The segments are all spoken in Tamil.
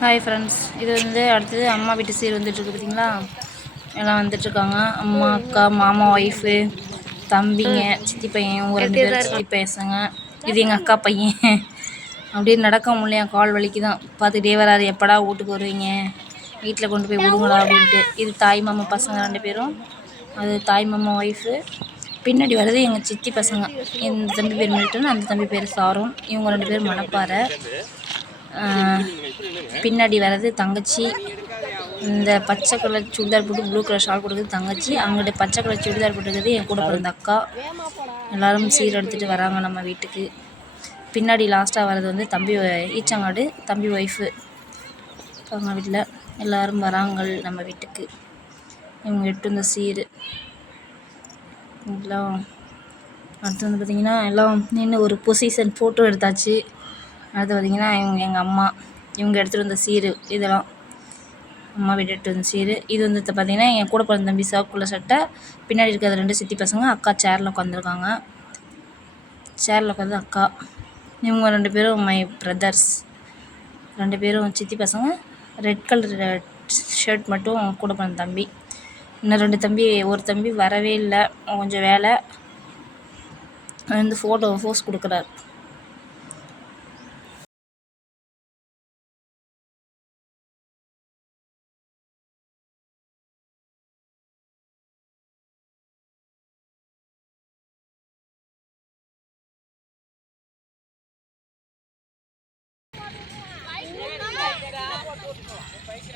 ஹாய் ஃப்ரெண்ட்ஸ் இது வந்து அடுத்தது அம்மா வீட்டு சீர் வந்துட்டுருக்கு பார்த்தீங்களா எல்லாம் வந்துட்டுருக்காங்க. அம்மா அக்கா மாமா ஒய்ஃபு தம்பிங்க சித்தி பையன் ஒரு ரெண்டு பேர் சித்தி பேசுங்க. இது எங்கள் அக்கா பையன். அப்படியே நடக்க முடியல கால் வலிக்கு தான் பார்த்துக்கிட்டே வராரு. எப்படா வீட்டுக்கு வருவீங்க? வீட்டில் கொண்டு போய் விடுங்களா? அப்படின்ட்டு. இது தாய் மாமா பசங்க ரெண்டு பேரும். அது தாய் மாமா ஒய்ஃபு பின்னாடி வர்றது எங்கள் சித்தி பசங்க. இந்த தம்பி பேர் மில்டன் அந்த தம்பி பேர் சாரும். இவங்க ரெண்டு பேரும் மணப்பாறை. பின்னாடி வர்றது தங்கச்சி. இந்த பச்சை கலர் சுடிதார் போட்டு ப்ளூ கலர் ஷால் போட்டுக்கிறது தங்கச்சி. அவங்கள்ட்ட பச்சை கலர் சுடிதார் போட்டுக்கிறது என் கூட பிறந்த அக்கா. எல்லாரும் சீர் எடுத்துகிட்டு வராங்க நம்ம வீட்டுக்கு. பின்னாடி லாஸ்ட்டாக வர்றது வந்து தம்பி ஈச்சங்காடு. தம்பி ஒய்ஃபு அவங்க வீட்டில் எல்லாரும் வராங்க நம்ம வீட்டுக்கு. இவங்க எட்டு இந்த சீர். எல்லாம் அடுத்து வந்து பார்த்திங்கன்னா எல்லாம் நின்று ஒரு பொசிஷன் ஃபோட்டோ எடுத்தாச்சு. அடுத்து பார்த்திங்கன்னா இவங்க எங்கள் அம்மா இவங்க எடுத்துகிட்டு வந்த சீரு இதெல்லாம். அம்மா விட்டுட்டு வந்த சீரு. இது வந்து பார்த்திங்கன்னா என் கூட பிறந்த தம்பி சிவப்புள்ள சட்டை. பின்னாடி இருக்கிறது ரெண்டு சித்தி பசங்க அக்கா சேரில் உட்காந்துருக்காங்க சேரில் உட்காந்து அக்கா. இவங்க ரெண்டு பேரும் மை பிரதர்ஸ் ரெண்டு பேரும் சித்தி பசங்க. ரெட் கலர் ஷர்ட் மட்டும் கூட பிறந்த தம்பி. இன்னும் ரெண்டு தம்பி ஒரு தம்பி வரவே இல்லை. கொஞ்சம் வேலை. வந்து ஃபோட்டோ ஃபோஸ் கொடுக்குறாரு.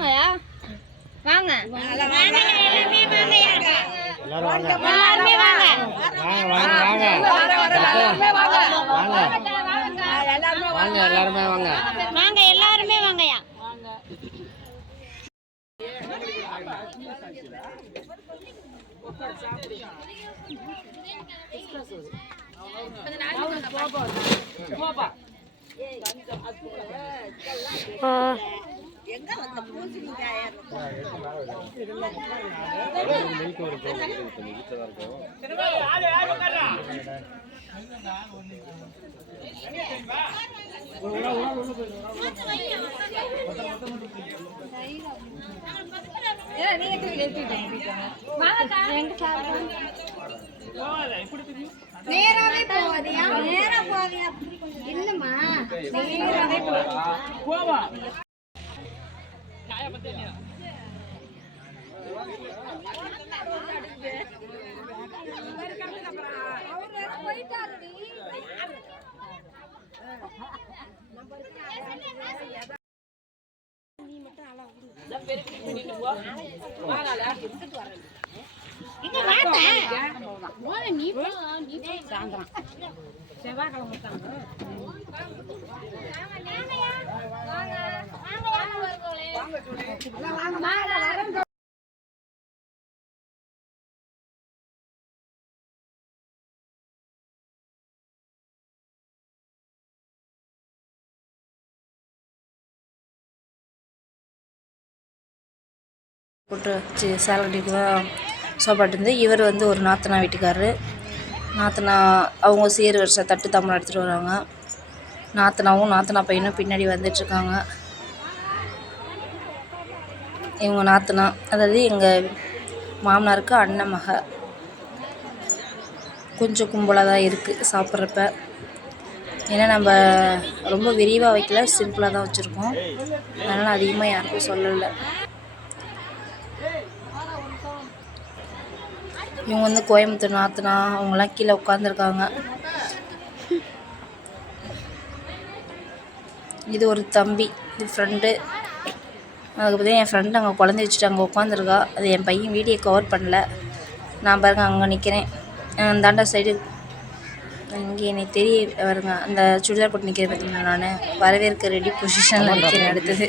வாங்கயா? வாங்க. எல்லாரும் வாங்க. எல்லாருமே வாங்க. வாங்க வாங்க வாங்க. வாங்க. வாங்க எல்லாருமே வாங்க. வாங்க. எல்லாருமே வாங்கயா நேராவே போவதியா? நேரா போவதியா? இல்லம்மா. நேராவே போவா. நீ போ. நீ சாயந்தரம். போட்டு வச்சு சேலை கட்டிட்டு தான் சாப்பாட்டு இருந்து இவர் வந்து ஒரு நாத்தனா வீட்டுக்காரரு நாத்தனா அவங்க சீர் வரிசை தட்டு தாம்பலம் எடுத்துகிட்டு வராங்க. நாத்தனாவும் நாத்தனா பையனும் பின்னாடி வந்துட்டுருக்காங்க இவங்க நாத்தனா அதாவது எங்கள் மாமனாருக்கு அண்ணன் மக. கொஞ்சம் கும்பலாக தான் இருக்குது சாப்பிட்றப்ப. ஏன்னா நம்ம ரொம்ப விரிவாக வைக்கல சிம்பிளாக தான் வச்சுருக்கோம். அதனால் அதிகமாக யாருக்கும் சொல்லலை. இவங்க வந்து கோயம்புத்தூர் நாத்தனா அவங்கெல்லாம் கீழே உட்காந்துருக்காங்க இது ஒரு தம்பி இது ஃப்ரெண்டு அதுக்கு பார்த்தா என் ஃப்ரெண்டு அங்கே குழந்தை வச்சுட்டு அங்கே உட்காந்துருக்கா அது என் பையன் வீடியோ கவர் பண்ணல. நான் பாருங்க அங்கே நிற்கிறேன் அந்தாண்ட சைடு இங்கே எனக்கு தெரிய வருங்க அந்த சுடிதார் போட்டு நிற்கிறேன் பார்த்தீங்களா நான்? வரவேற்க ரெடி பொசிஷனில் நிற்கிறேன் அடுத்தது.